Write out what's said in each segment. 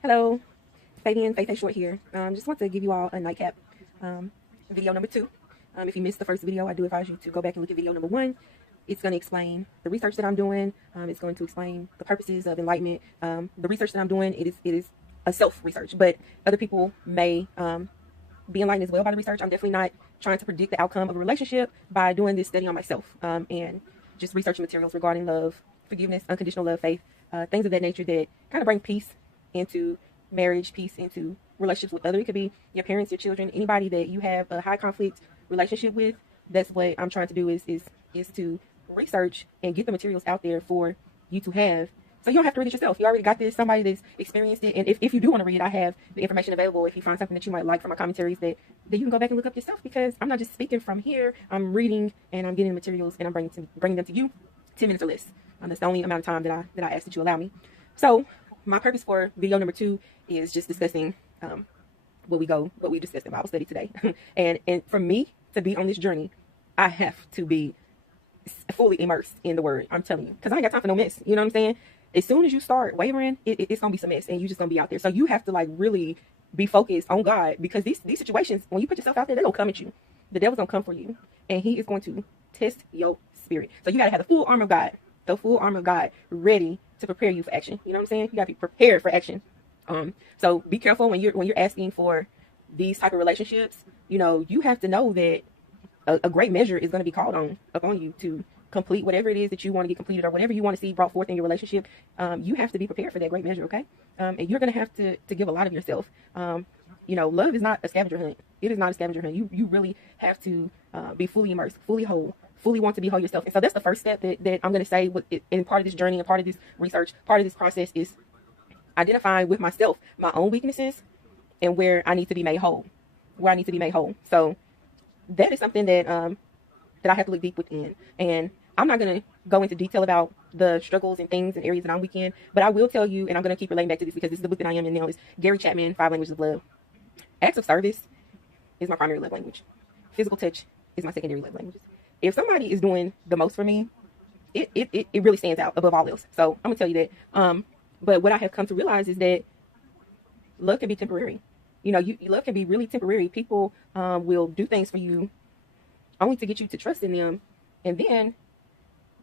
Hello, Fabian, Faith Short here. Just want to give you all a nightcap video number 2. If you missed the first video, I do advise you to go back and look at video number 1. It's going to explain the research that I'm doing. It's going to explain the purposes of enlightenment. The research that I'm doing, it is a self-research, but other people may be enlightened as well by the research. I'm definitely not trying to predict the outcome of a relationship by doing this study on myself and just researching materials regarding love, forgiveness, unconditional love, faith, things of that nature that kind of bring peace into marriage, peace into relationships with others. It could be your parents, your children, anybody that you have a high conflict relationship with. That's what I'm trying to do is to research and get the materials out there for you to have. So you don't have to read it yourself. You already got this, somebody that's experienced it. And if you do want to read it, I have the information available. If you find something that you might like from my commentaries that you can go back and look up yourself, because I'm not just speaking from here. I'm reading and I'm getting the materials and I'm bringing them to you 10 minutes or less. That's the only amount of time that I ask that you allow me. So my purpose for video number 2 is just discussing what we discussed in Bible study today. and for me to be on this journey, I have to be fully immersed in the word. I'm telling you, because I ain't got time for no mess. You know what I'm saying? As soon as you start wavering, it's gonna be some mess, and you're just gonna be out there. So you have to like really be focused on God, because these situations, when you put yourself out there, they're gonna come at you. The devil's gonna come for you, and he is going to test your spirit. So you gotta have the full armor of God, ready to prepare you for action. You know what I'm saying? You gotta be prepared for action. So be careful when you're asking for these type of relationships. You know, you have to know that a great measure is going to be called upon you to complete whatever it is that you want to get completed, or whatever you want to see brought forth in your relationship. You have to be prepared for that great measure, okay? And you're going to have to give a lot of yourself. You know, love is not a scavenger hunt. It is not a scavenger hunt. You really have to be fully immersed, fully whole, fully want to be whole yourself. And so that's the first step that I'm going to say in part of this journey and part of this research, part of this process is identifying with myself my own weaknesses and where I need to be made whole, So that is something that I have to look deep within. And I'm not going to go into detail about the struggles and things and areas that I'm weak in, but I will tell you, and I'm going to keep relating back to this because this is the book that I am in now, is Gary Chapman, 5 Languages of Love. Acts of service is my primary love language. Physical touch is my secondary love language. If somebody is doing the most for me, it really stands out above all else. So I'm going to tell you that. But what I have come to realize is that love can be temporary. You know, love can be really temporary. People will do things for you only to get you to trust in them, and then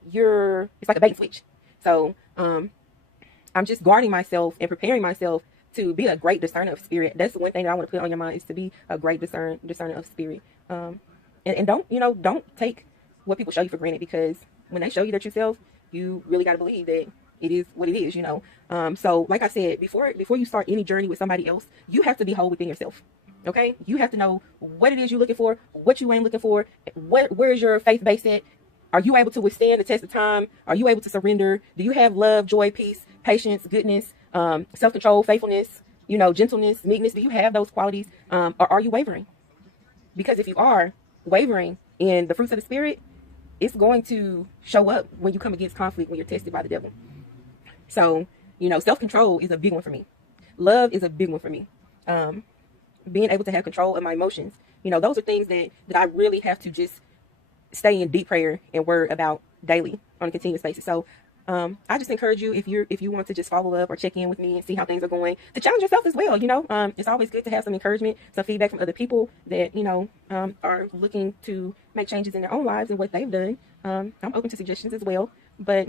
it's like a bait and switch. So I'm just guarding myself and preparing myself to be a great discerner of spirit. That's the one thing that I want to put on your mind, is to be a great discerner of spirit. And don't take what people show you for granted, because when they show you that yourself, you really got to believe that it is what it is, So like I said, before you start any journey with somebody else, you have to be whole within yourself. Okay? You have to know what it is you're looking for, what you ain't looking for, where is your faith base at? Are you able to withstand the test of time? Are you able to surrender? Do you have love, joy, peace, patience, goodness, self-control, faithfulness, gentleness, meekness? Do you have those qualities? Or are you wavering? Because if you are wavering in the fruits of the spirit, it's going to show up when you come against conflict, when you're tested by the devil. So, self-control is a big one for me. Love is a big one for me. Being able to have control of my emotions. Those are things that I really have to just stay in deep prayer and word about daily on a continuous basis. So, I just encourage you, if you want to just follow up or check in with me and see how things are going, to challenge yourself as well. It's always good to have some encouragement, some feedback from other people that, are looking to make changes in their own lives and what they've done. I'm open to suggestions as well, but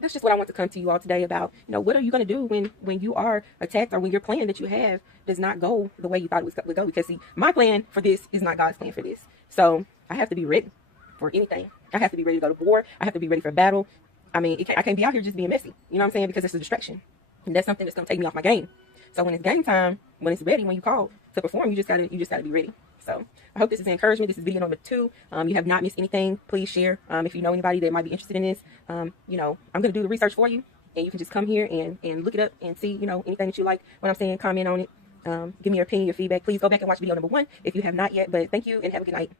that's just what I want to come to you all today about. What are you going to do when you are attacked, or when your plan that you have does not go the way you thought it would go? Because see, my plan for this is not God's plan for this. So I have to be ready for anything. I have to be ready to go to war. I have to be ready for battle. I mean, I can't be out here just being messy. You know what I'm saying? Because it's a distraction. And that's something that's going to take me off my game. So when it's game time, when it's ready, when you call to perform, you just gotta be ready. So I hope this is an encouragement. This is video number 2. You have not missed anything. Please share. If you know anybody that might be interested in this, I'm going to do the research for you, and you can just come here and look it up and see, anything that you like what I'm saying, comment on it. Give me your opinion, your feedback. Please go back and watch video number 1 if you have not yet. But thank you and have a good night.